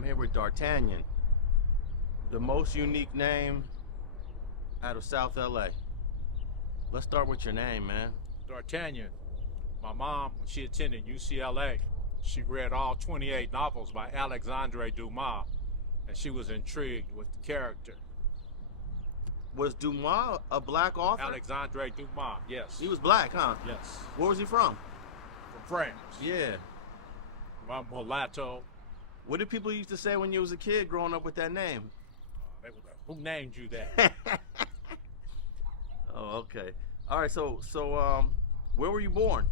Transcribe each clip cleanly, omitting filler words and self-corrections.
I'm here with Dartagnan, the most unique name out of South LA. Let's start with your name, man. Dartagnan. My mom, when she attended UCLA, she read all 28 novels by Alexandre Dumas, and she was intrigued with the character. Was Dumas a black author? Alexandre Dumas, yes. He was black, huh? Yes. Where was he from? From France. Yeah. My mulatto. What did people used to say when you was a kid growing up with that name? Who named you that? Oh, okay. All right, so where were you born?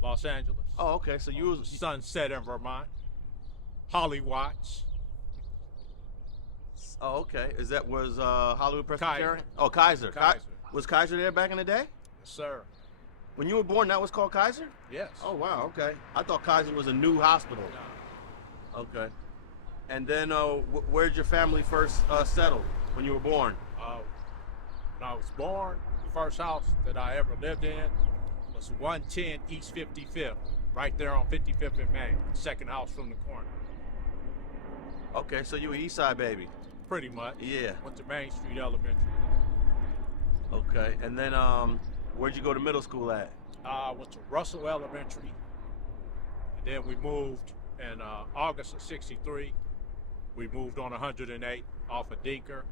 Los Angeles. Oh, okay. So you was Sunset in Vermont. Hollywatts. Oh, okay. Was Hollywood Presbyterian? Kaiser. Oh, Kaiser. Kaiser. Was Kaiser there back in the day? Yes, sir. When you were born, that was called Kaiser? Yes. Oh, wow. Okay. I thought Kaiser was a new hospital. No. Okay. And then where'd your family first settle when you were born? When I was born, the first house that I ever lived in was 110 East 55th, right there on 55th and Main, second house from the corner. Okay, so you were East Side baby. Pretty much. Yeah. Went to Main Street Elementary. Okay, and then where'd you go to middle school at? Went to Russell Elementary, and then we moved in August of '63. We moved on 108 off of Denker.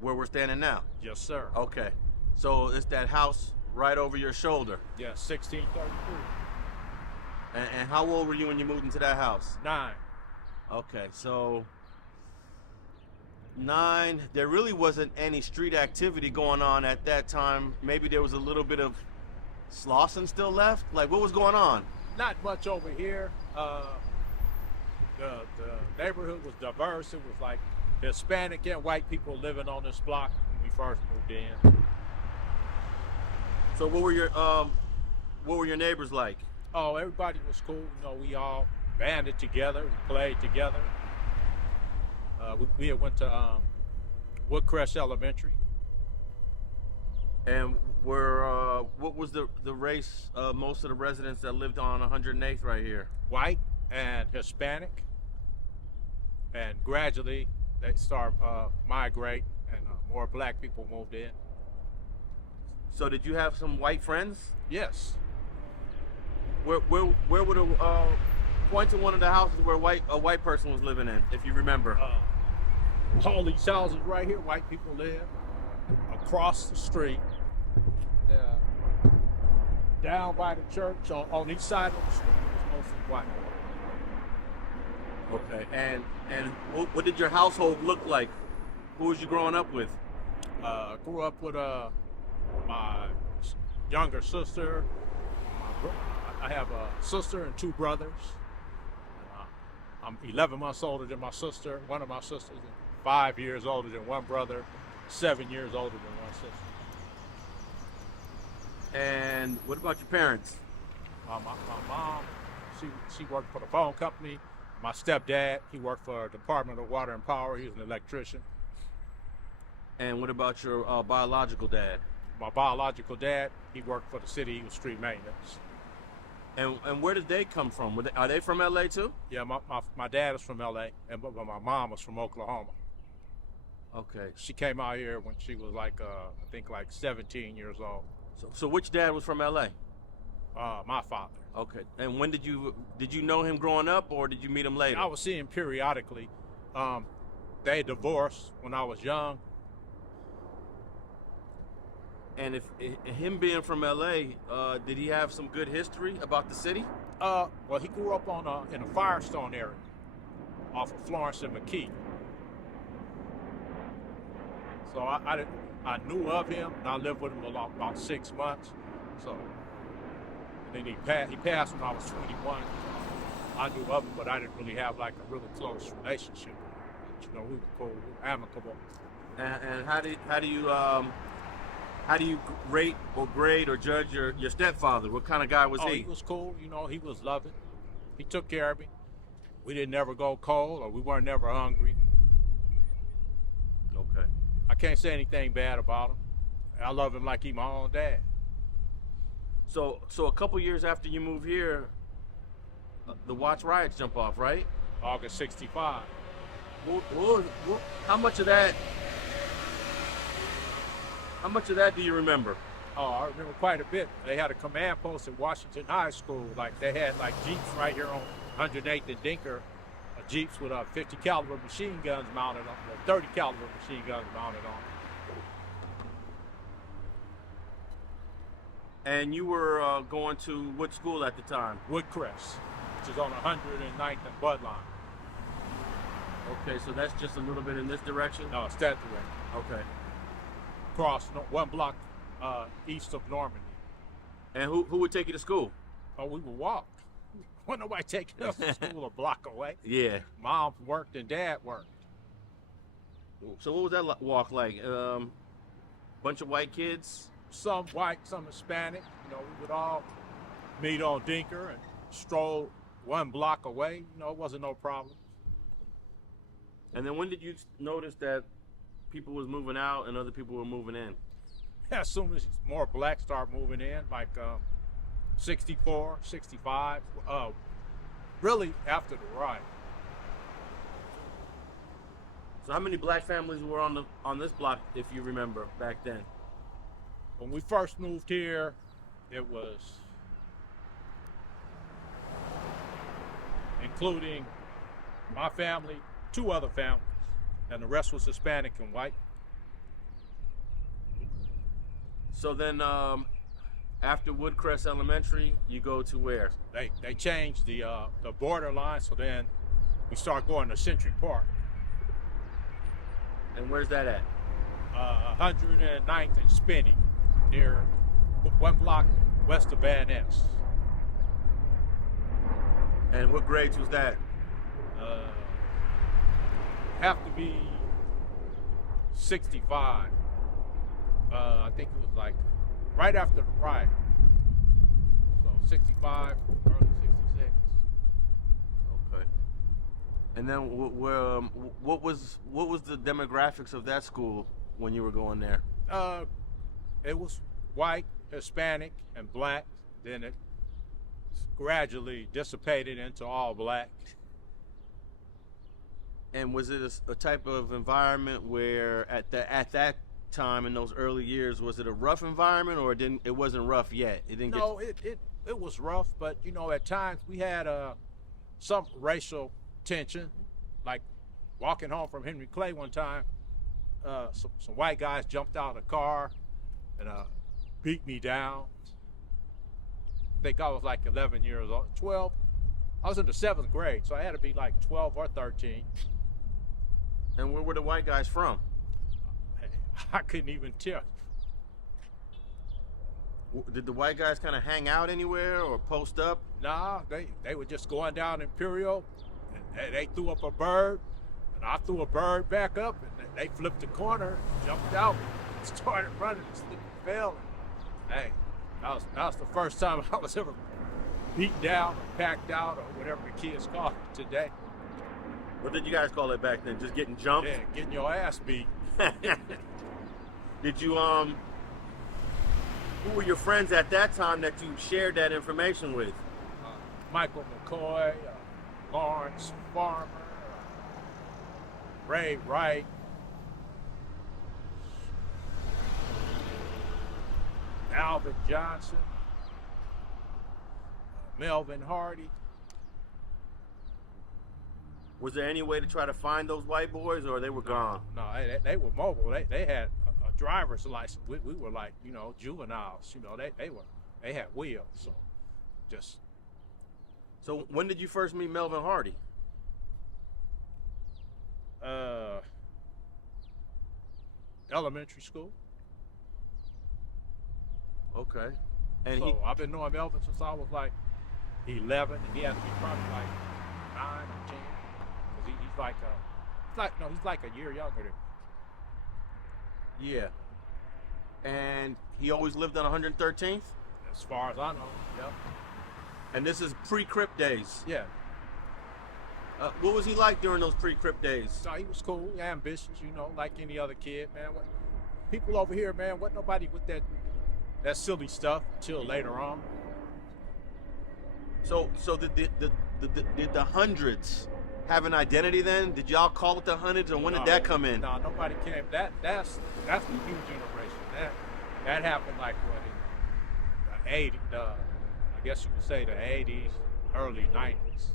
Where we're standing now? Yes, sir. Okay, so it's that house right over your shoulder. Yes, 1633. And how old were you when you moved into that house? 9. Okay, so 9, there really wasn't any street activity going on at that time. Maybe there was a little bit of slossing still left? Like, what was going on? Not much over here. The neighborhood was diverse. It was like Hispanic and white people living on this block when we first moved in. So what were your neighbors like? Oh, everybody was cool. You know, we all banded together. We played together. We had went to Woodcrest Elementary. And what was the race of most of the residents that lived on 108th right here? White and Hispanic. And gradually they started migrating, and more black people moved in. So did you have some white friends? Yes. Where would point to one of the houses where a white person was living in, if you remember? All these houses right here, white people live. Across the street, down by the church, on each side of the street, was mostly white. Okay, and what did your household look like? Who was you growing up with? Grew up with my younger sister. I have a sister and 2 brothers. I'm 11 months older than my sister. One of my sisters is 5 years older than one brother, 7 years older than one sister. And what about your parents? My mom, she worked for the phone company. My stepdad, he worked for the Department of Water and Power. He was an electrician. And what about your biological dad? My biological dad, he worked for the city. He was street maintenance. And where did they come from? Are they from LA too? Yeah, my dad is from LA, but my mom was from Oklahoma. Okay. She came out here when she was like, I think like 17 years old. So which dad was from LA? My father. Okay. And when did you know him growing up, or did you meet him later? I was seeing him periodically. They divorced when I was young. And if him being from LA, did he have some good history about the city? Well, he grew up in a Firestone area, off of Florence and McKee. So I knew of him, and I lived with him about 6 months. So, and then he passed when I was 21. I knew of him, but I didn't really have like a really close relationship. But, you know, we were cool, we were amicable. And how do you rate or grade or judge your stepfather? What kind of guy was he? He was cool. You know, he was loving. He took care of me. We didn't never go cold, or we weren't never hungry. Okay. I can't say anything bad about him. I love him like he my own dad. So a couple years after you move here, the Watts riots jump off, right? August 65. How much of that? How much of that do you remember? Oh, I remember quite a bit. They had a command post at Washington High School. Like they had like Jeeps right here on 108th and Denker, Jeeps with 50 caliber machine guns mounted on, 30 caliber machine guns mounted on. And you were going to what school at the time? Woodcrest, which is on 109th and Bud line. Okay, so that's just a little bit in this direction? No, it's that direction. Okay. Across one block east of Normandy. And who would take you to school? Oh, we would walk. Wasn't nobody taking us to school a block away. Yeah. Mom worked and Dad worked. So what was that walk like? Bunch of white kids? Some white, some Hispanic. You know, we would all meet on Denker and stroll one block away. You know, it wasn't no problem. And then when did you notice that people was moving out and other people were moving in? As soon as more blacks start moving in, like 64, 65, really after the riot. So how many black families were on this block, if you remember, back then? When we first moved here, it was, including my family, 2 other families, and the rest was Hispanic and white. So then after Woodcrest Elementary, you go to where? They changed the borderline, so then we start going to Century Park. And where's that at? 109th and Spinney, near one block west of Van Ness. And what grades was that? Have to be 65. I think it was like right after the riot. So 65, early 66. Okay. And then what was the demographics of that school when you were going there? It was white, Hispanic, and black. Then it gradually dissipated into all black. And was it a type of environment where at that time in those early years, was it a rough environment, or it wasn't rough yet? It didn't No, it was rough, but you know, at times we had some racial tension. Like walking home from Henry Clay one time, some white guys jumped out of the car and beat me down. I think I was like 11 years old, 12. I was in the 7th grade, so I had to be like 12 or 13. And where were the white guys from? I couldn't even tell. Did the white guys kind of hang out anywhere or post up? Nah, they were just going down Imperial, and they threw up a bird, and I threw a bird back up, and they flipped the corner, jumped out, started running, and slipped and fell. Hey, that was the first time I was ever beat down or packed out or whatever the kids call it today. What did you guys call it back then? Just getting jumped? Yeah, getting your ass beat. Did you who were your friends at that time that you shared that information with? Michael McCoy, Lawrence Farmer, Ray Wright, Alvin Johnson, Melvin Hardy. Was there any way to try to find those white boys, or they were gone? No, they were mobile. They had a driver's license. We were like, you know, juveniles. You know, they had wheels. So just. So when did you first meet Melvin Hardy? Elementary school. Okay. And so I've been knowing Melvin since I was like 11, and he had to be probably like 9 or 10. He's like a year younger than me. Yeah. And he always lived on 113th? As far as I know, yep. And this is pre-Crip days? Yeah. What was he like during those pre-Crip days? No, he was cool, ambitious, you know, like any other kid, man. People over here, man, wasn't nobody with that silly stuff until later on. So did the hundreds have an identity then? Did y'all call it the hundreds, or when did that come in? No, nobody came. That's the new generation. That happened like what in the 80s, I guess you could say the 80s, early 90s.